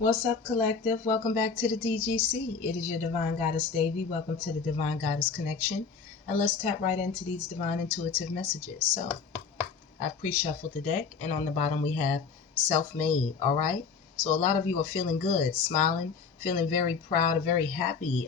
What's up, collective? Welcome back to the DGC. It is your Divine Goddess Devi. Welcome to the Divine Goddess Connection. And let's tap right into these divine intuitive messages. So, I've pre-shuffled the deck, and on the bottom we have self-made, all right? So a lot of you are feeling good, smiling, feeling very proud and very happy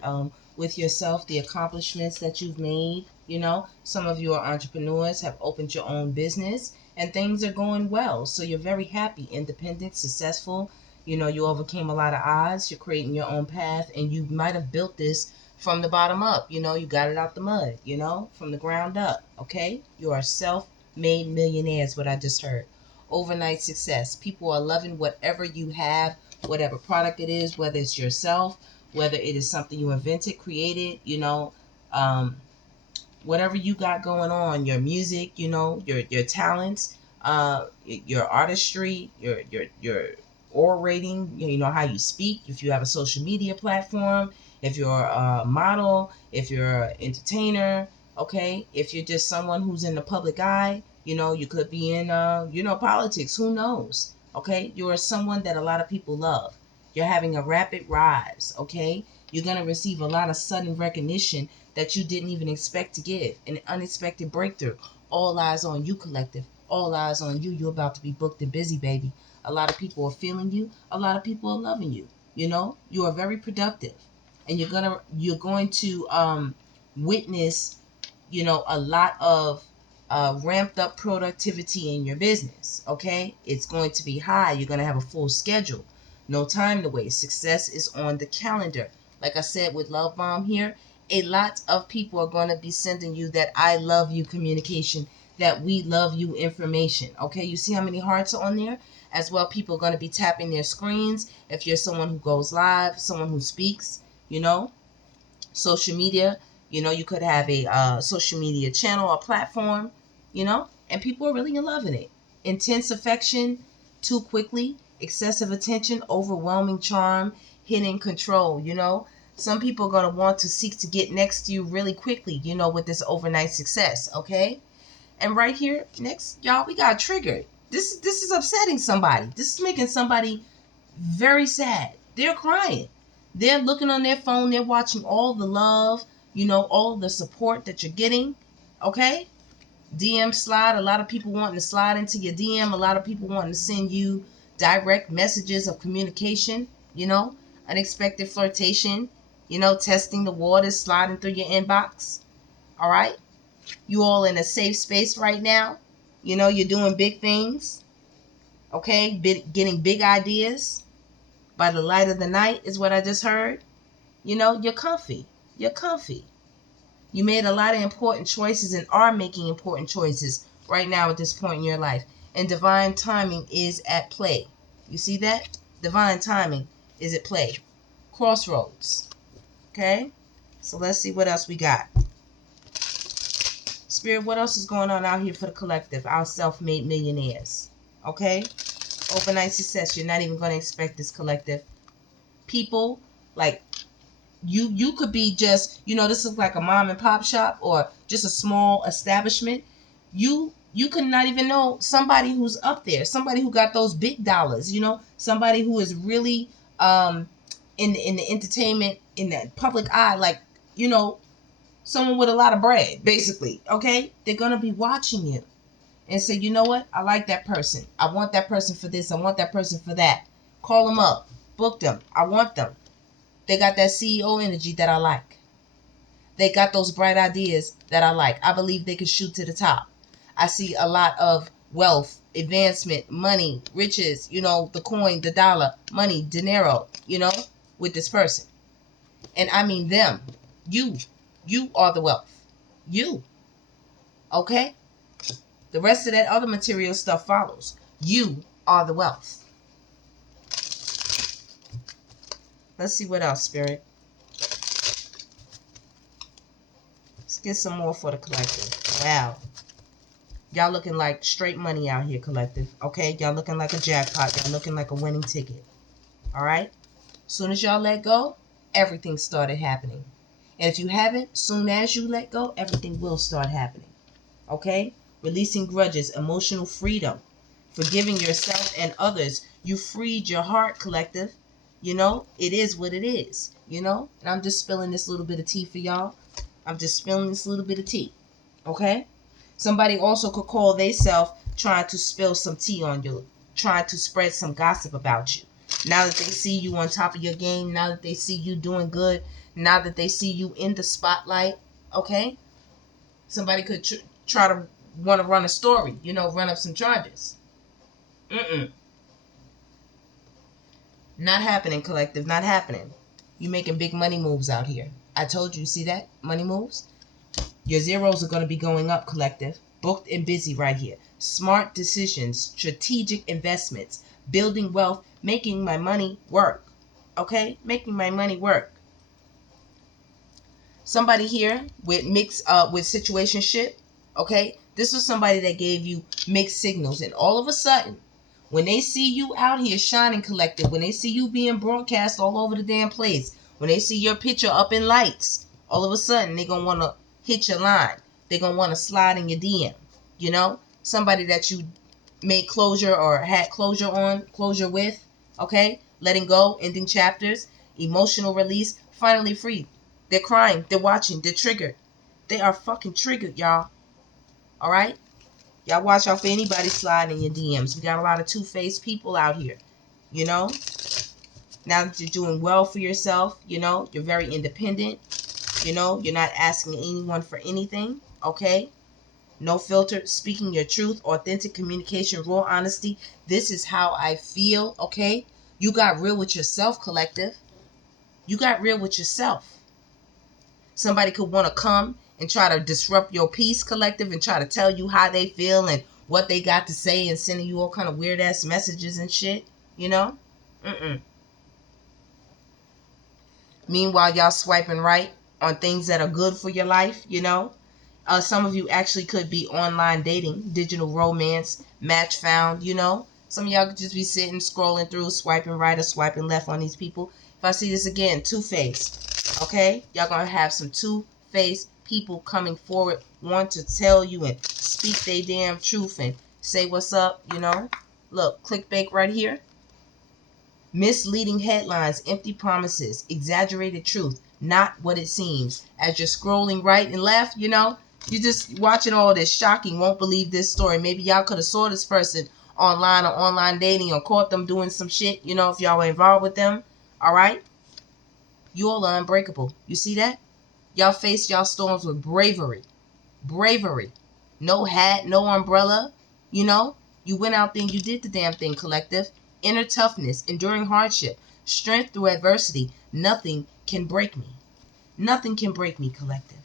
with yourself, the accomplishments that you've made. You know, some of you are entrepreneurs, have opened your own business, and things are going well. So you're very happy, independent, successful. You know, you overcame a lot of odds. You're creating your own path, and you might have built this from the bottom up. You know, you got it out the mud, you know, from the ground up, okay? You are self-made millionaires, what I just heard. Overnight success. People are loving whatever you have, whatever product it is, whether it's yourself, whether it is something you invented, created, you know, whatever you got going on, your music, you know, your talents, your artistry, your orating, you know, how you speak, if you have a social media platform, if you're a model, if you're an entertainer, okay, if you're just someone who's in the public eye, you know, you could be in, you know, politics, who knows, okay, you're someone that a lot of people love. You're having a rapid rise, okay? You're going to receive a lot of sudden recognition that you didn't even expect to give. An unexpected breakthrough. All eyes on you, collective. All eyes on you. You're about to be booked and busy, baby. A lot of people are feeling you. A lot of people are loving you. You know, you are very productive, and you're going to witness, you know, a lot of ramped up productivity in your business. Okay, it's going to be high. You're going to have a full schedule. No time to waste. Success is on the calendar. Like I said with Love Bomb here, a lot of people are going to be sending you that I love you communication, that we love you information. Okay, you see how many hearts are on there? As well, people are going to be tapping their screens. If you're someone who goes live, someone who speaks, you know, social media, you know, you could have a social media channel or platform, you know, and people are really loving it. Intense affection, too quickly, excessive attention, overwhelming charm, hidden control, you know. Some people are going to want to seek to get next to you really quickly, you know, with this overnight success, okay? And right here, next, y'all, we got triggered. This is upsetting somebody. This is making somebody very sad. They're crying. They're looking on their phone. They're watching all the love, you know, all the support that you're getting. Okay? DM slide. A lot of people wanting to slide into your DM. A lot of people wanting to send you direct messages of communication, you know, unexpected flirtation, you know, testing the waters, sliding through your inbox. All right? You all in a safe space right now. You know, you're doing big things. Okay? Getting big ideas by the light of the night is what I just heard. You know, you're comfy. You're comfy. You made a lot of important choices and are making important choices right now at this point in your life. And divine timing is at play. You see that? Divine timing is at play. Crossroads. Okay? So let's see what else we got. Spirit, what else is going on out here for the collective? Our self-made millionaires. Okay? Overnight success. You're not even going to expect this, collective. People, like, you could be just, you know, this is like a mom and pop shop or just a small establishment. You could not even know somebody who's up there, somebody who got those big dollars, you know, somebody who is really in the entertainment, in that public eye, like, you know, someone with a lot of bread, basically. Okay, they're gonna be watching you and say, you know what, I like that person, I want that person for this, I want that person for that. Call them up, book them, I want them. They got that CEO energy that I like. They got those bright ideas that I like. I believe they can shoot to the top. I see a lot of wealth, advancement, money, riches, you know, the coin, the dollar, money, dinero, you know, with this person. And I mean them. You are the wealth. You. Okay? The rest of that other material stuff follows. You are the wealth. Let's see what else, Spirit. Let's get some more for the collective. Wow. Y'all looking like straight money out here, collective. Okay? Y'all looking like a jackpot. Y'all looking like a winning ticket. All right? Soon as y'all let go, everything started happening. And if you haven't, soon as you let go, everything will start happening. Okay? Releasing grudges, emotional freedom, forgiving yourself and others. You freed your heart, collective. You know, it is what it is, you know? And I'm just spilling this little bit of tea for y'all. I'm just spilling this little bit of tea, okay? Somebody also could call theyself trying to spill some tea on you, trying to spread some gossip about you. Now that they see you on top of your game, now that they see you doing good, now that they see you in the spotlight, okay? Somebody could try to want to run a story, you know, run up some charges. Not happening, collective. Not happening. You making big money moves out here. I told you, see that? Money moves? Your zeros are going to be going up, collective. Booked and busy right here. Smart decisions, strategic investments, building wealth, making my money work. Okay? Making my money work. Somebody here with with situationship, okay? This was somebody that gave you mixed signals, and all of a sudden, when they see you out here shining, collective, when they see you being broadcast all over the damn place, when they see your picture up in lights, all of a sudden they're gonna wanna hit your line. They're gonna wanna slide in your DM. You know, somebody that you made closure or had closure with, okay? Letting go, ending chapters, emotional release, finally free. They're crying, they're watching, they're triggered. They are fucking triggered, y'all. Alright? Y'all watch out for anybody sliding in your DMs. We got a lot of two-faced people out here. You know? Now that you're doing well for yourself, you know, you're very independent. You know, you're not asking anyone for anything. Okay? No filter, speaking your truth, authentic communication, raw honesty. This is how I feel, okay? You got real with yourself, collective. You got real with yourself. Somebody could want to come and try to disrupt your peace, collective, and try to tell you how they feel and what they got to say and sending you all kind of weird ass messages and shit, you know? Meanwhile, y'all swiping right on things that are good for your life, you know? Some of you actually could be online dating, digital romance, match found, you know? Some of y'all could just be sitting, scrolling through, swiping right or swiping left on these people. If I see this again, two-faced, okay? Y'all gonna have some two-faced people coming forward, want to tell you and speak their damn truth and say what's up, you know? Look, clickbait right here. Misleading headlines, empty promises, exaggerated truth, not what it seems. As you're scrolling right and left, you know, you just watching all this shocking, won't believe this story. Maybe y'all could have saw this person online or online dating or caught them doing some shit, you know, if y'all were involved with them. All right? You all are unbreakable. You see that? Y'all face y'all storms with bravery. Bravery. No hat, no umbrella. You know, you went out there and you did the damn thing, collective. Inner toughness, enduring hardship, strength through adversity. Nothing can break me. Nothing can break me, collective.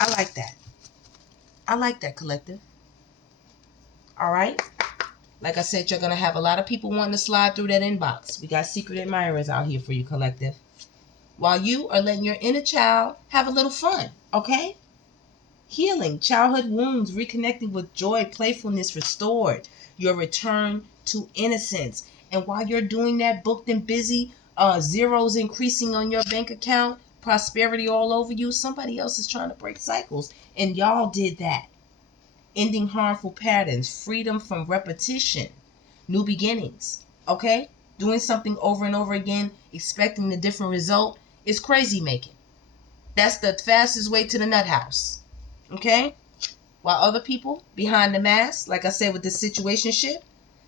I like that. I like that, collective. All right? Like I said, you're going to have a lot of people wanting to slide through that inbox. We got secret admirers out here for you, collective. While you are letting your inner child have a little fun, okay? Healing, childhood wounds, reconnecting with joy, playfulness restored, your return to innocence. And while you're doing that, booked and busy, zeros increasing on your bank account, prosperity all over you, somebody else is trying to break cycles. And y'all did that. Ending harmful patterns, freedom from repetition, new beginnings, okay? Doing something over and over again, expecting a different result is crazy making. That's the fastest way to the nut house. Okay? While other people behind the mask, like I said with the situationship,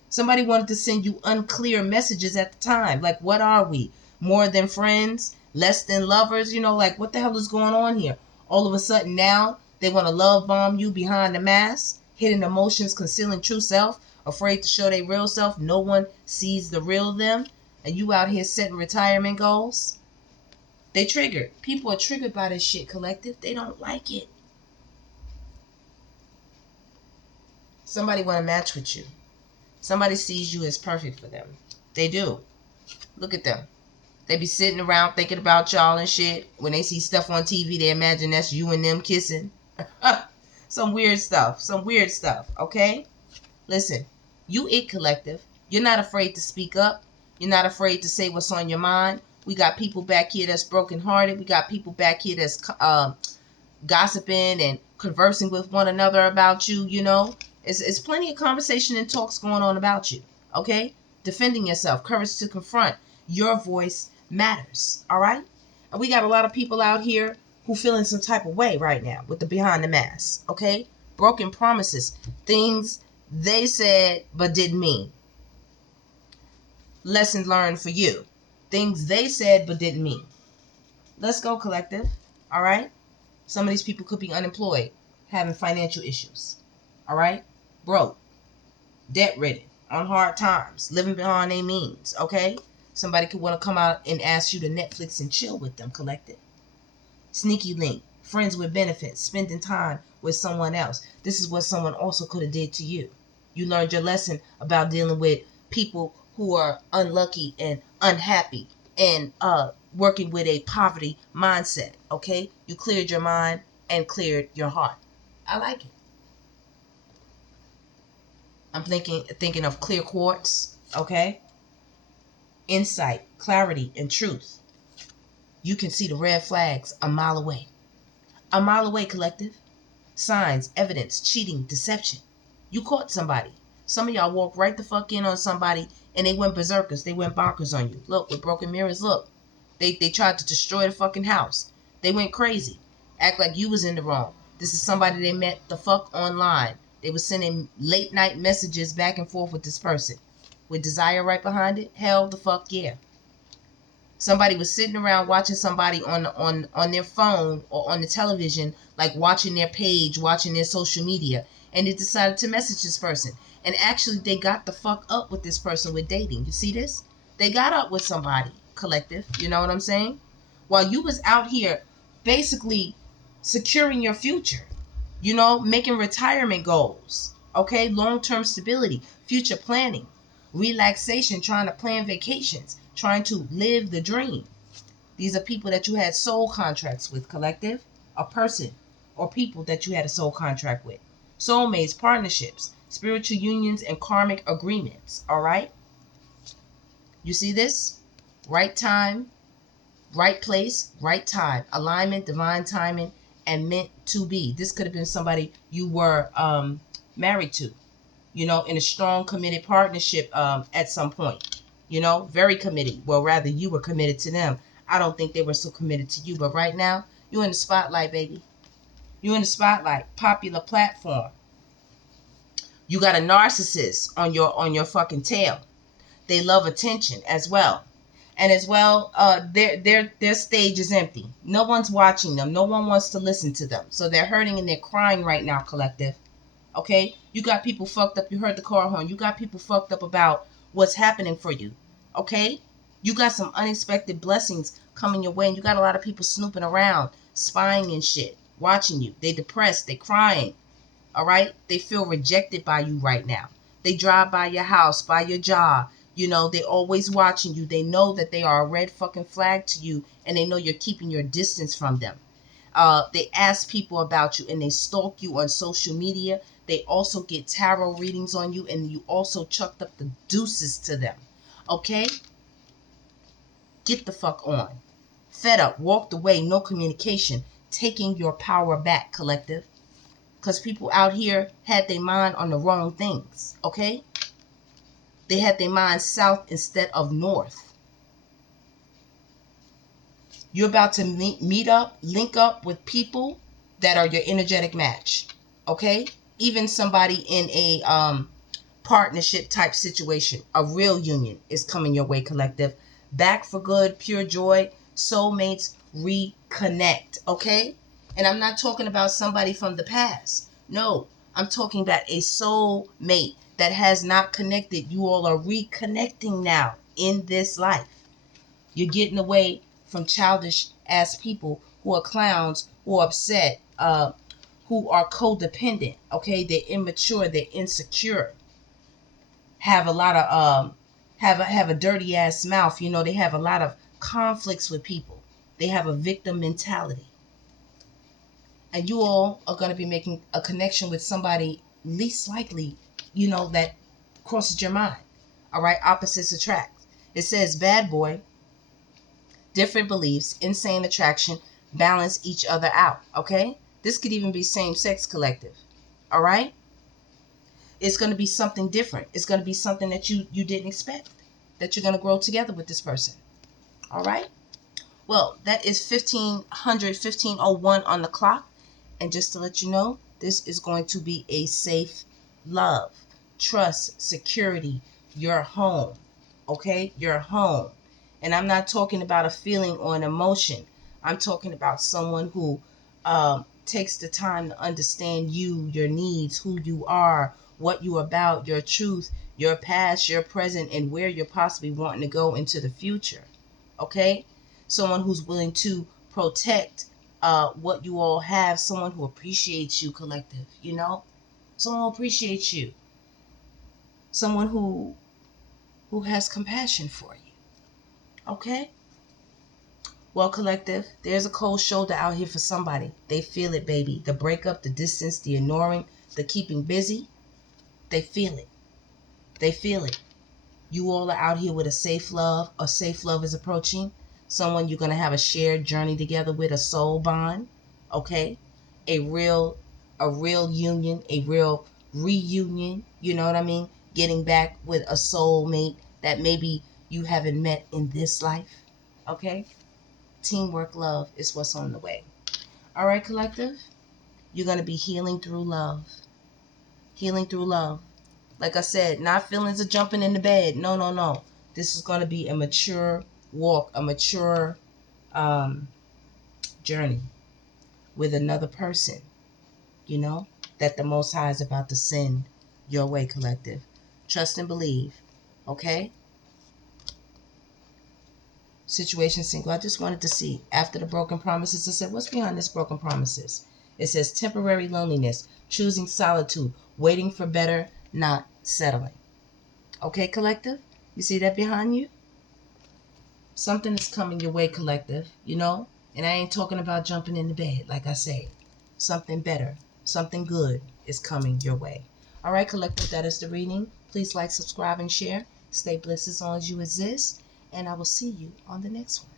somebody wanted to send you unclear messages at the time. Like, what are we? More than friends? Less than lovers? You know, like, what the hell is going on here? All of a sudden now, they want to love bomb you behind the mask, hidden emotions, concealing true self, afraid to show their real self. No one sees the real them. And you out here setting retirement goals. They triggered. People are triggered by this shit, collective. They don't like it. Somebody want to match with you. Somebody sees you as perfect for them. They do. Look at them. They be sitting around thinking about y'all and shit. When they see stuff on TV, they imagine that's you and them kissing. Some weird stuff. Some weird stuff. Okay? Listen. You it, collective. You're not afraid to speak up. You're not afraid to say what's on your mind. We got people back here that's brokenhearted. We got people back here that's gossiping and conversing with one another about you, you know. It's plenty of conversation and talks going on about you, okay? Defending yourself, courage to confront. your voice matters. All right? And we got a lot of people out here who feeling some type of way right now with the behind the mask. Okay? Broken promises. Things they said but didn't mean. Lesson learned for you. Things they said but didn't mean. Let's go, collective. All right? Some of these people could be unemployed, having financial issues. All right? Broke, debt-ridden, on hard times, living beyond their means. Okay? Somebody could want to come out and ask you to Netflix and chill with them, collective. Sneaky link, friends with benefits, spending time with someone else. This is what someone also could have did to you. You learned your lesson about dealing with people who are unlucky and unhappy and working with a poverty mindset. Okay? You cleared your mind and cleared your heart. I like it. I'm thinking of clear quartz. Okay? Insight, clarity, and truth. You can see the red flags a mile away. A mile away, collective. Signs, evidence, cheating, deception. You caught somebody. Some of y'all walked right the fuck in on somebody and they went berserkers. They went bonkers on you. Look, with broken mirrors, look. They tried to destroy the fucking house. They went crazy. Act like you was in the wrong. This is somebody they met the fuck online. They was sending late night messages back and forth with this person. With desire right behind it? Hell the fuck yeah. Somebody was sitting around watching somebody on their phone or on the television, like watching their page, watching their social media, and they decided to message this person. And actually, they got the fuck up with this person with dating. You see this? They got up with somebody, collective. You know what I'm saying? While you was out here basically securing your future, you know, making retirement goals, okay? Long-term stability, future planning, relaxation, trying to plan vacations, trying to live the dream. These are people that you had soul contracts with, collective. A person or people that you had a soul contract with. Soulmates, partnerships, spiritual unions, and karmic agreements. All right? You see this? Right time, right place, right time. Alignment, divine timing, and meant to be. This could have been somebody you were married to, you know, in a strong, committed partnership at some point. You know, very committed. Well, rather, you were committed to them. I don't think they were so committed to you. But right now, you're in the spotlight, baby. You're in the spotlight. Popular platform. You got a narcissist on your fucking tail. They love attention as well. And as well, their stage is empty. No one's watching them. No one wants to listen to them. So they're hurting and they're crying right now, collective. Okay? You got people fucked up. You heard the car horn. You got people fucked up about what's happening for you. Okay? You got some unexpected blessings coming your way. And you got a lot of people snooping around, spying and shit, watching you. They depressed. They crying. All right? They feel rejected by you right now. They drive by your house, by your job. You know, they're always watching you. They know that they are a red fucking flag to you. And they know you're keeping your distance from them. They ask people about you and they stalk you on social media. They also get tarot readings on you, and you also chucked up the deuces to them. Okay? Get the fuck on. Fed up, walked away, no communication, taking your power back, collective. Because people out here had their mind on the wrong things. Okay? They had their mind south instead of north. You're about to meet up, link up with people that are your energetic match. Okay? Even somebody in a partnership type situation, a real union is coming your way, collective. Back for good, pure joy, soulmates, reconnect. Okay? And I'm not talking about somebody from the past. No, I'm talking about a soulmate that has not connected. You all are reconnecting now in this life. You're getting away from childish ass people who are clowns, who are upset, who are codependent. Okay, they're immature, they're insecure, have a lot of have a dirty ass mouth. You know, they have a lot of conflicts with people. They have a victim mentality. And you all are going to be making a connection with somebody least likely, you know, that crosses your mind. All right, opposites attract. It says bad boy, different beliefs, insane attraction, balance each other out. Okay? This could even be same-sex collective. All right? It's going to be something different. It's going to be something that you didn't expect. that you're going to grow together with this person. All right? Well, that is 1501 on the clock. And just to let you know, this is going to be a safe love, trust, security, your home. Okay? Your home. And I'm not talking about a feeling or an emotion. I'm talking about someone who takes the time to understand you, your needs, who you are, what you're about, your truth, your past, your present, and where you're possibly wanting to go into the future. Okay? Someone who's willing to protect what you all have, someone who appreciates you, collective, you know? Someone who appreciates you. Someone who has compassion for you. Okay? Well, collective, there's a cold shoulder out here for somebody. They feel it, baby. The breakup, the distance, the ignoring, the keeping busy. They feel it. They feel it. You all are out here with a safe love. A safe love is approaching. Someone you're going to have a shared journey together with, a soul bond. Okay? A real union, a real reunion. You know what I mean? Getting back with a soulmate that maybe you haven't met in this life. Okay? Teamwork, love is what's on the way. All right, collective? You're going to be healing through love. Healing through love. Like I said, not feelings of jumping in the bed. No, no, no. This is going to be a mature walk, a mature journey with another person, you know, that the Most High is about to send your way, collective. Trust and believe, okay? Situation single. I just wanted to see, after the broken promises, I said, what's behind this broken promises? It says temporary loneliness, choosing solitude, waiting for better, not settling. Okay, collective? You see that behind you? Something is coming your way, collective, you know? And I ain't talking about jumping in the bed, like I say. Something better, something good is coming your way. All right, collective, that is the reading. Please like, subscribe, and share. Stay blessed as long as you exist. And I will see you on the next one.